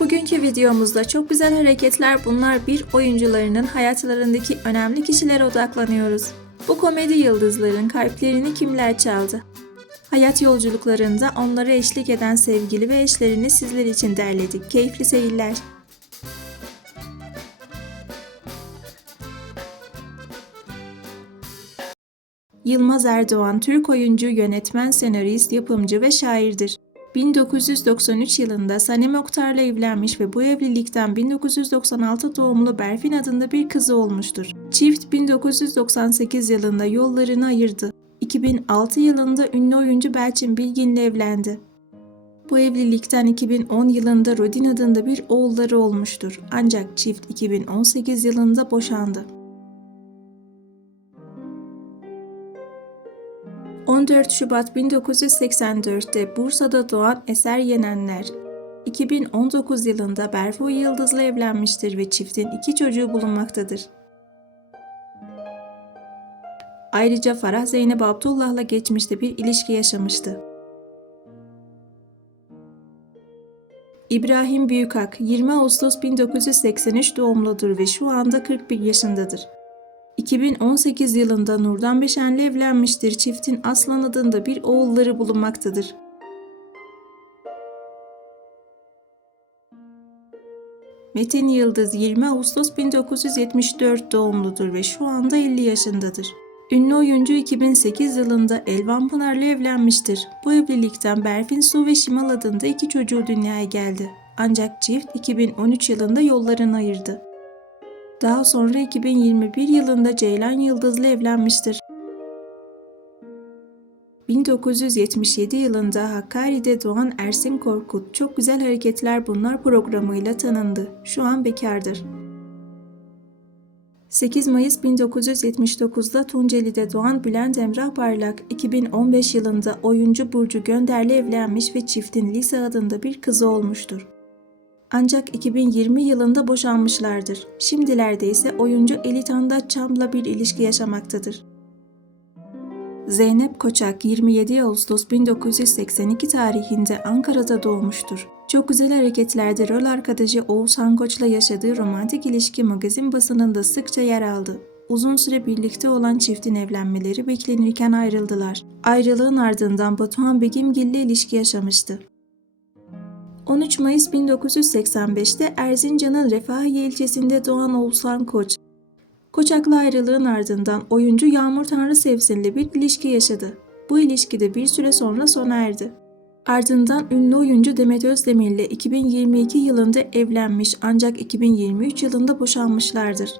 Bugünkü videomuzda çok güzel hareketler bunlar bir oyuncularının hayatlarındaki önemli kişilere odaklanıyoruz. Bu komedi yıldızların kalplerini kimler çaldı? Hayat yolculuklarında onlara eşlik eden sevgili ve eşlerini sizler için derledik. Keyifli seyirler. Yılmaz Erdoğan Türk oyuncu, yönetmen, senarist, yapımcı ve şairdir. 1993 yılında Sanem Oktar'la evlenmiş ve bu evlilikten 1996 doğumlu Berfin adında bir kızı olmuştur. Çift 1998 yılında yollarını ayırdı. 2006 yılında ünlü oyuncu Belçin Bilgin'le evlendi. Bu evlilikten 2010 yılında Rodin adında bir oğulları olmuştur. Ancak çift 2018 yılında boşandı. 14 Şubat 1984'te Bursa'da doğan Eser Yenenler, 2019 yılında Berfu Yıldız'la evlenmiştir ve çiftin iki çocuğu bulunmaktadır. Ayrıca Farah Zeynep Abdullah'la geçmişte bir ilişki yaşamıştı. İbrahim Büyükak 20 Ağustos 1983 doğumludur ve şu anda 41 yaşındadır. 2018 yılında Nurdan Beşen'le evlenmiştir. Çiftin Aslan adında bir oğulları bulunmaktadır. Metin Yıldız 20 Ağustos 1974 doğumludur ve şu anda 50 yaşındadır. Ünlü oyuncu 2008 yılında Elvan Pınar'la evlenmiştir. Bu evlilikten Berfin Su ve Şimal adında iki çocuğu dünyaya geldi. Ancak çift 2013 yılında yollarını ayırdı. Daha sonra 2021 yılında Ceylan Yıldız'la evlenmiştir. 1977 yılında Hakkari'de doğan Ersin Korkut Çok Güzel Hareketler Bunlar programıyla tanındı. Şu an bekardır. 8 Mayıs 1979'da Tunceli'de doğan Bülent Emrah Parlak, 2015 yılında oyuncu Burcu Gönder'le evlenmiş ve çiftin Lisa adında bir kızı olmuştur. Ancak 2020 yılında boşanmışlardır. Şimdilerde ise oyuncu Elit Andaç Çam'la bir ilişki yaşamaktadır. Zeynep Koçak 27 Ağustos 1982 tarihinde Ankara'da doğmuştur. Çok güzel hareketlerde rol arkadaşı Oğuzhan Koç'la yaşadığı romantik ilişki magazin basınında sıkça yer aldı. Uzun süre birlikte olan çiftin evlenmeleri beklenirken ayrıldılar. Ayrılığın ardından Batuhan Begimgil ile ilişki yaşamıştı. 13 Mayıs 1985'te Erzincan'ın Refahiye ilçesinde doğan Oğuzhan Koç, Koçak'la ayrılığın ardından oyuncu Yağmur Tanrı Sevsin'le bir ilişki yaşadı. Bu ilişkide bir süre sonra sona erdi. Ardından ünlü oyuncu Demet Özdemir ile 2022 yılında evlenmiş ancak 2023 yılında boşanmışlardır.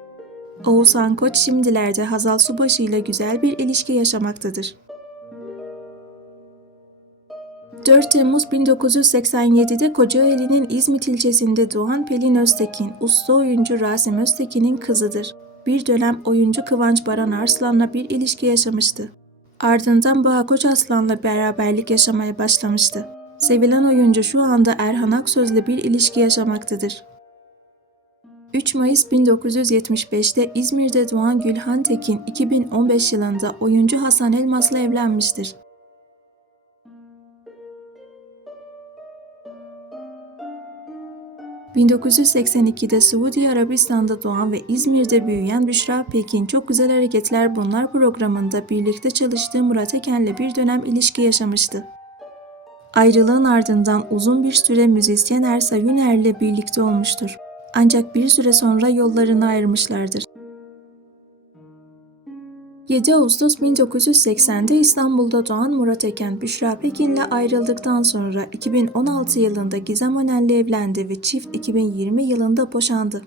Oğuzhan Koç şimdilerde Hazal Subaşı ile güzel bir ilişki yaşamaktadır. 4 Temmuz 1987'de Kocaeli'nin İzmit ilçesinde doğan Pelin Öztekin, usta oyuncu Rasim Öztekin'in kızıdır. Bir dönem oyuncu Kıvanç Baran Arslan'la bir ilişki yaşamıştı. Ardından Baha Koç Aslan'la beraberlik yaşamaya başlamıştı. Sevilen oyuncu şu anda Erhan Aksöz'le bir ilişki yaşamaktadır. 3 Mayıs 1975'te İzmir'de doğan Gülhan Tekin 2015 yılında oyuncu Hasan Elmas'la evlenmiştir. 1982'de Suudi Arabistan'da doğan ve İzmir'de büyüyen Büşra Pekin Çok Güzel Hareketler Bunlar programında birlikte çalıştığı Murat Eken'le bir dönem ilişki yaşamıştı. Ayrılığın ardından uzun bir süre müzisyen Ersa Yüner'le birlikte olmuştur. Ancak bir süre sonra yollarını ayırmışlardır. 7 Ağustos 1980'de İstanbul'da doğan Murat Eken, Büşra Pekin'le ayrıldıktan sonra 2016 yılında Gizem Önel'le evlendi ve çift 2020 yılında boşandı.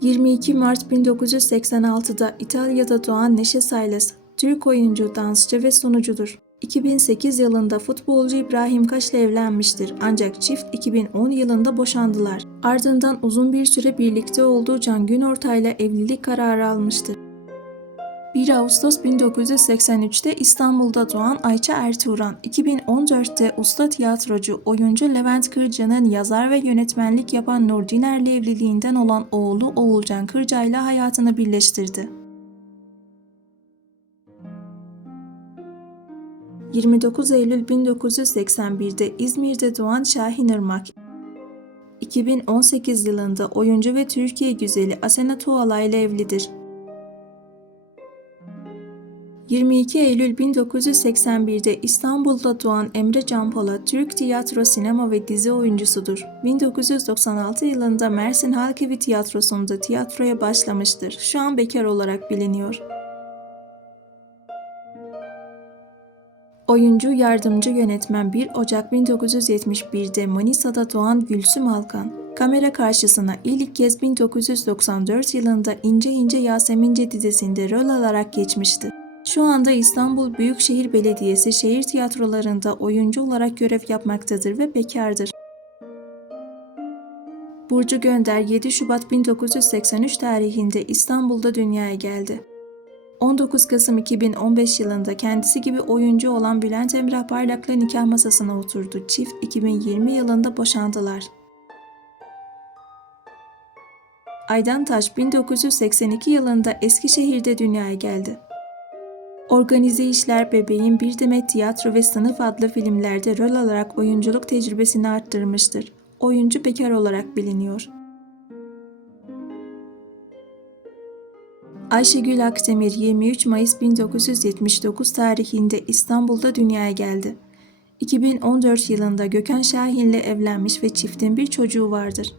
22 Mart 1986'da İtalya'da doğan Neşe Saylas, Türk oyuncu, dansçı ve sunucudur. 2008 yılında futbolcu İbrahim Kaş'la evlenmiştir ancak çift 2010 yılında boşandılar. Ardından uzun bir süre birlikte olduğu Can Günortay'la evlilik kararı almıştır. 1 Ağustos 1983'te İstanbul'da doğan Ayça Ertuğran, 2014'te usta tiyatrocu, oyuncu Levent Kırca'nın yazar ve yönetmenlik yapan Nur Diner'le evliliğinden olan oğlu Oğulcan Kırca ile hayatını birleştirdi. 29 Eylül 1981'de İzmir'de doğan Şahin Irmak, 2018 yılında oyuncu ve Türkiye güzeli Asena Tuğala ile evlidir. 22 Eylül 1981'de İstanbul'da doğan Emre Can Polat, Türk tiyatro, sinema ve dizi oyuncusudur. 1996 yılında Mersin Halkevi Tiyatrosu'nda tiyatroya başlamıştır. Şu an bekar olarak biliniyor. Oyuncu yardımcı yönetmen 1 Ocak 1971'de Manisa'da doğan Gülsüm Alkan, kamera karşısına ilk kez 1994 yılında İnce İnce Yasemince dizisinde rol alarak geçmişti. Şu anda İstanbul Büyükşehir Belediyesi şehir tiyatrolarında oyuncu olarak görev yapmaktadır ve bekardır. Burcu Gönder 7 Şubat 1983 tarihinde İstanbul'da dünyaya geldi. 19 Kasım 2015 yılında kendisi gibi oyuncu olan Bülent Emrah Parlak'la nikah masasına oturdu. Çift 2020 yılında boşandılar. Aydan Taş 1982 yılında Eskişehir'de dünyaya geldi. Organize İşler Bebeğin Bir Demet Tiyatro ve Sınıf adlı filmlerde rol alarak oyunculuk tecrübesini arttırmıştır. Oyuncu bekar olarak biliniyor. Ayşegül Akdemir 23 Mayıs 1979 tarihinde İstanbul'da dünyaya geldi. 2014 yılında Gökhan Şahin'le evlenmiş ve çiftin bir çocuğu vardır.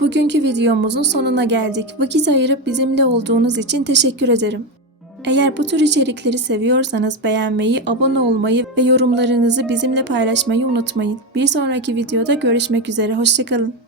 Bugünkü videomuzun sonuna geldik. Vakit ayırıp bizimle olduğunuz için teşekkür ederim. Eğer bu tür içerikleri seviyorsanız beğenmeyi, abone olmayı ve yorumlarınızı bizimle paylaşmayı unutmayın. Bir sonraki videoda görüşmek üzere. Hoşçakalın.